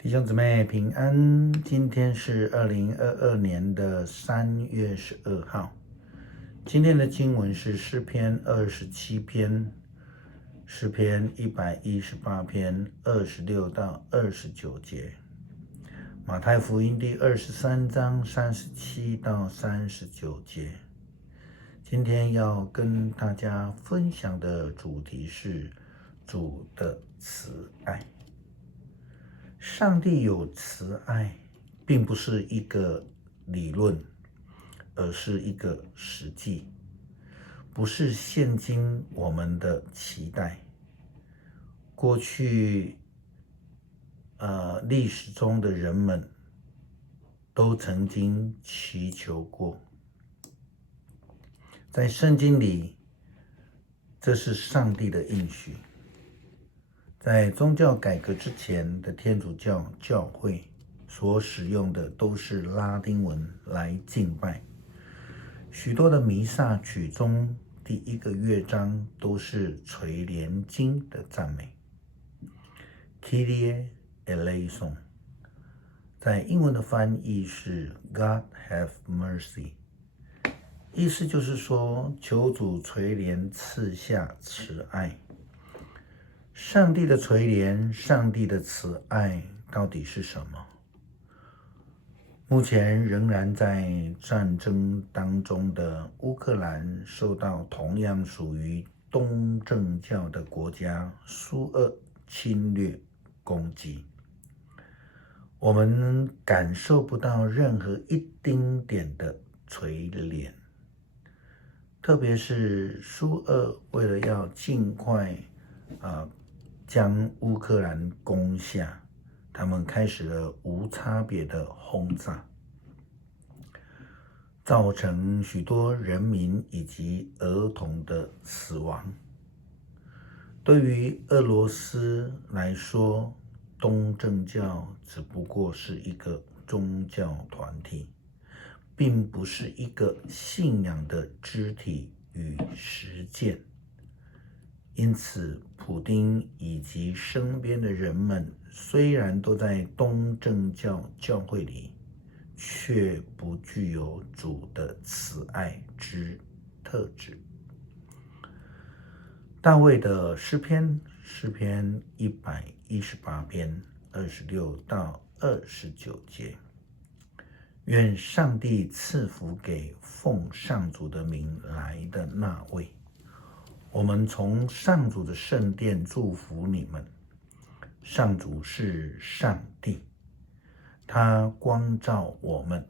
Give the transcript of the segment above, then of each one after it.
弟兄姊妹平安，今天是2022年的3月12号。今天的经文是诗篇27篇、诗篇118篇26到29节，马太福音第23章37到39节。今天要跟大家分享的主题是主的慈爱。上帝有慈爱，并不是一个理论，而是一个实际，不是现今我们的期待。过去历史中的人们都曾经祈求过，在圣经里，这是上帝的应许。在宗教改革之前的天主教教会所使用的都是拉丁文来敬拜，许多的弥撒曲中第一个乐章都是垂怜经的赞美 Kyrie eleison， 在英文的翻译是 God have mercy， 意思就是说求主垂怜赐下慈爱。上帝的垂怜，上帝的慈爱到底是什么？目前仍然在战争当中的乌克兰受到同样属于东正教的国家苏俄侵略攻击，我们感受不到任何一丁点的垂怜，特别是苏俄为了要尽快将乌克兰攻下，他们开始了无差别的轰炸，造成许多人民以及儿童的死亡。对于俄罗斯来说，东正教只不过是一个宗教团体，并不是一个信仰的肢体与实践。因此，普丁以及身边的人们虽然都在东正教教会里，却不具有主的慈爱之特质。大卫的诗篇118篇26到29节，愿上帝赐福给奉上主的名来的那位。我们从上主的圣殿祝福你们。上主是上帝，他光照我们，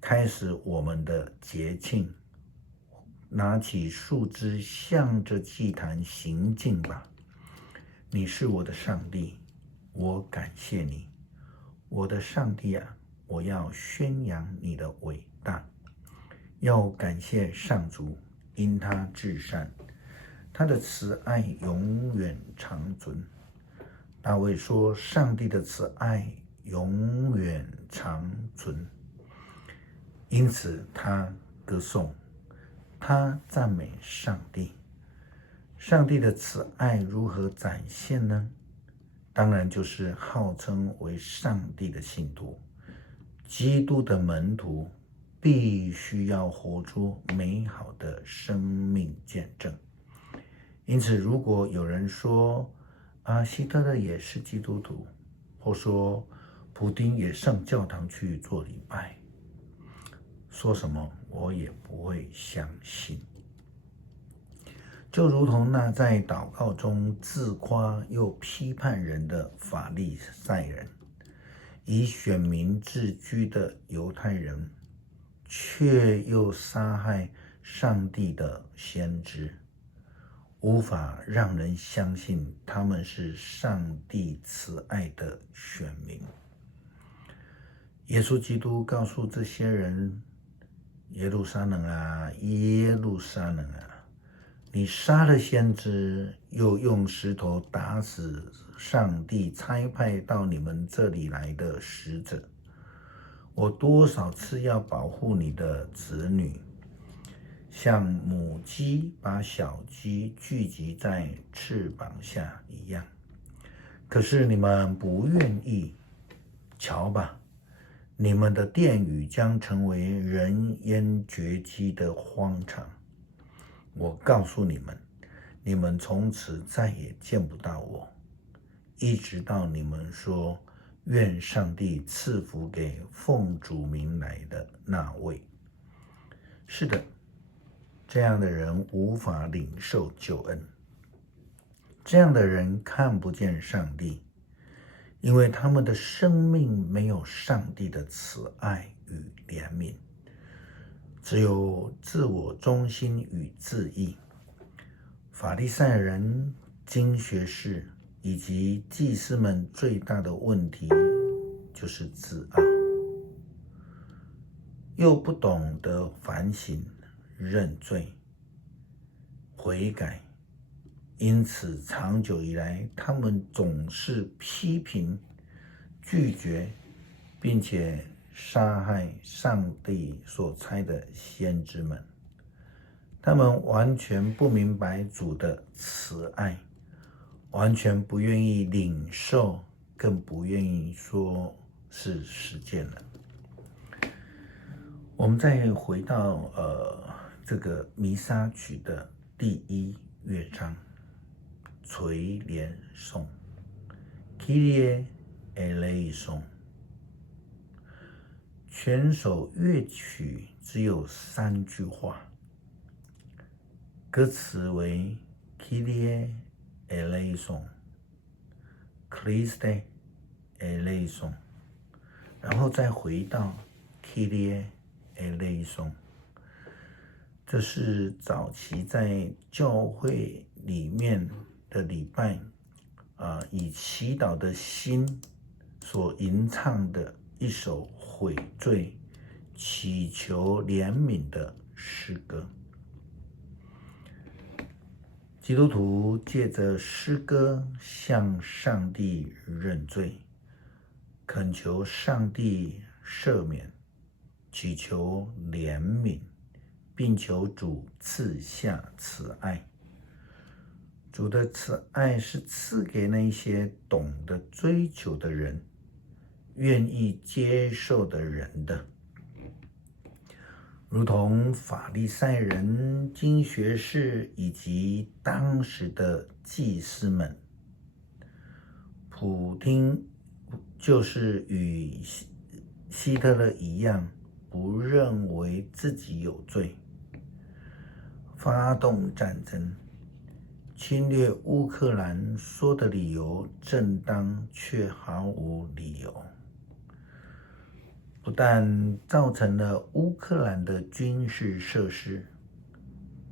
开始我们的节庆，拿起树枝向着祭坛行进吧。你是我的上帝，我感谢你。我的上帝啊，我要宣扬你的伟大，要感谢上主，因他至善，他的慈爱永远长存。大卫说，上帝的慈爱永远长存，因此他歌颂，他赞美上帝。上帝的慈爱如何展现呢？当然就是号称为上帝的信徒，基督的门徒必须要活出美好的生命见证。因此，如果有人说希特勒也是基督徒，或说普丁也上教堂去做礼拜，说什么我也不会相信。就如同那在祷告中自夸又批判人的法利赛人，以选民自居的犹太人，却又杀害上帝的先知，无法让人相信他们是上帝慈爱的选民。耶稣基督告诉这些人，耶路撒冷啊，耶路撒冷啊，你杀了先知，又用石头打死上帝差派到你们这里来的使者。我多少次要保护你的子女，像母鸡把小鸡聚集在翅膀下一样，可是你们不愿意。瞧吧，你们的殿宇将成为人烟绝迹的荒场。我告诉你们，你们从此再也见不到我，一直到你们说愿上帝赐福给奉主名来的那位。是的，这样的人无法领受救恩，这样的人看不见上帝，因为他们的生命没有上帝的慈爱与怜悯，只有自我中心与自义。法利赛人、经学士以及祭司们最大的问题就是自傲，又不懂得反省、认罪、悔改，因此长久以来，他们总是批评、拒绝，并且杀害上帝所差的先知们。他们完全不明白主的慈爱，完全不愿意领受，更不愿意说是实践了。我们再回到这个弥撒曲的第1乐章，垂怜颂 Kyrie eleison。全首乐曲只有3句话，歌词为 Kyrie eleison Christe eleison， 然后再回到 Kyrie eleison。 这是早期在教会里面的礼拜以祈祷的心所吟唱的一首悔罪、祈求怜悯的诗歌。基督徒借着诗歌向上帝认罪，恳求上帝赦免，祈求怜悯，并求主赐下慈爱。主的慈爱是赐给那些懂得追求的人，愿意接受的人的。如同法利赛人、经学士以及当时的祭司们，普丁就是与希特勒一样，不认为自己有罪，发动战争，侵略乌克兰，说的理由正当，却毫无理由。不但造成了乌克兰的军事设施、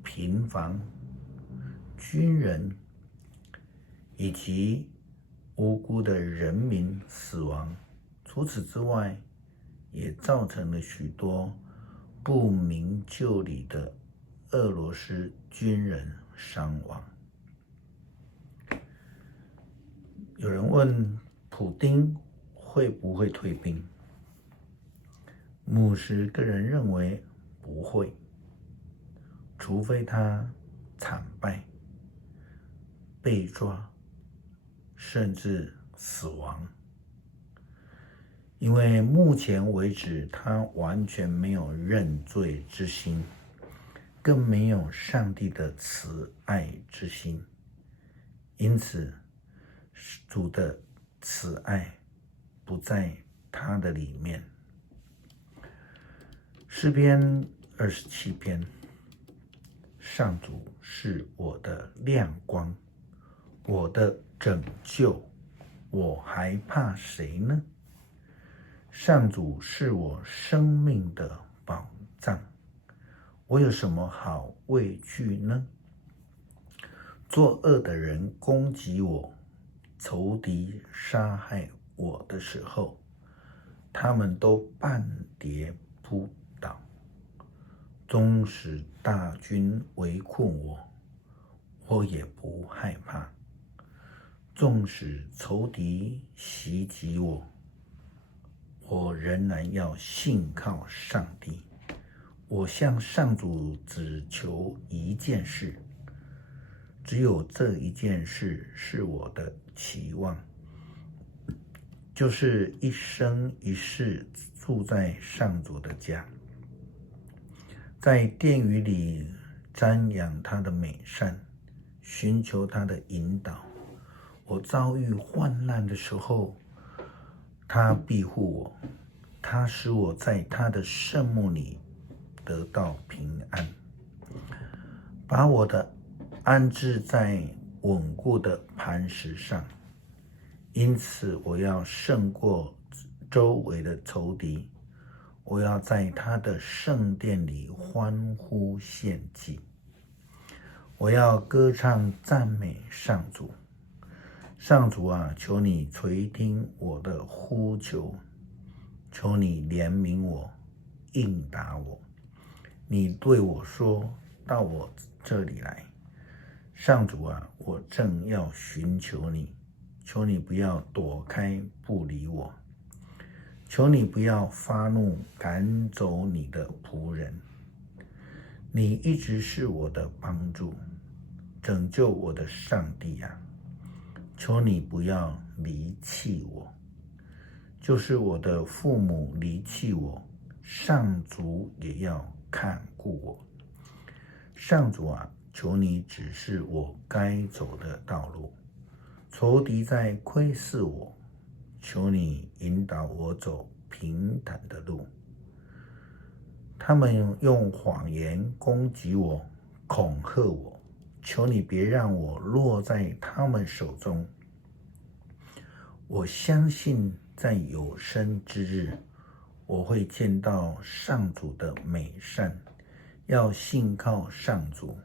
平房、军人以及无辜的人民死亡，除此之外，也造成了许多不明就里的俄罗斯军人伤亡。有人问普丁会不会退兵？牧师个人认为不会，除非他惨败、被抓，甚至死亡。因为目前为止，他完全没有认罪之心，更没有上帝的慈爱之心，因此主的慈爱不在他的里面。诗篇27篇，上主是我的亮光，我的拯救，我还怕谁呢？上主是我生命的保障，我有什么好畏惧呢？作恶的人攻击我，仇敌杀害我的时候，他们都半跌扑倒。纵使大军围困我，我也不害怕；纵使仇敌袭击我，我仍然要信靠上帝。我向上主只求一件事，只有这一件事是我的期望，就是一生一世住在上主的家，在殿宇里瞻仰他的美善，寻求他的引导。我遭遇患难的时候，他庇护我，他使我在他的圣幕里得到平安，把我的安置在稳固的磐石上。因此我要胜过周围的仇敌，我要在他的圣殿里欢呼献祭，我要歌唱赞美上主。上主啊，求你垂听我的呼求，求你怜悯我，应答我。你对我说，到我这里来。上主啊，我正要寻求你，求你不要躲开不理我，求你不要发怒赶走你的仆人。你一直是我的帮助，拯救我的上帝啊，求你不要离弃我。就是我的父母离弃我，上主也要看顾我。上主啊，求你指示我该走的道路，仇敌在窥视我，求你引导我走平坦的路。他们用谎言攻击我，恐吓我，求你别让我落在他们手中。我相信在有生之日，我会见到上主的美善，要信靠上主，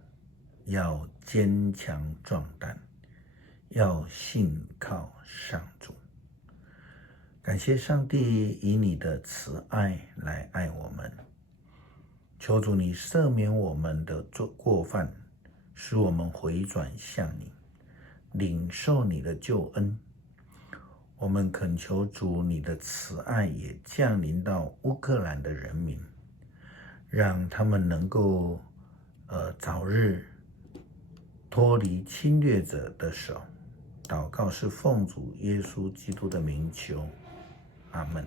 要坚强壮胆，要信靠上主。感谢上帝以你的慈爱来爱我们，求主你赦免我们的过犯，使我们回转向你，领受你的救恩。我们恳求主你的慈爱也降临到乌克兰的人民，让他们能够早日脱离侵略者的手。祷告是奉主耶稣基督的名求，阿们。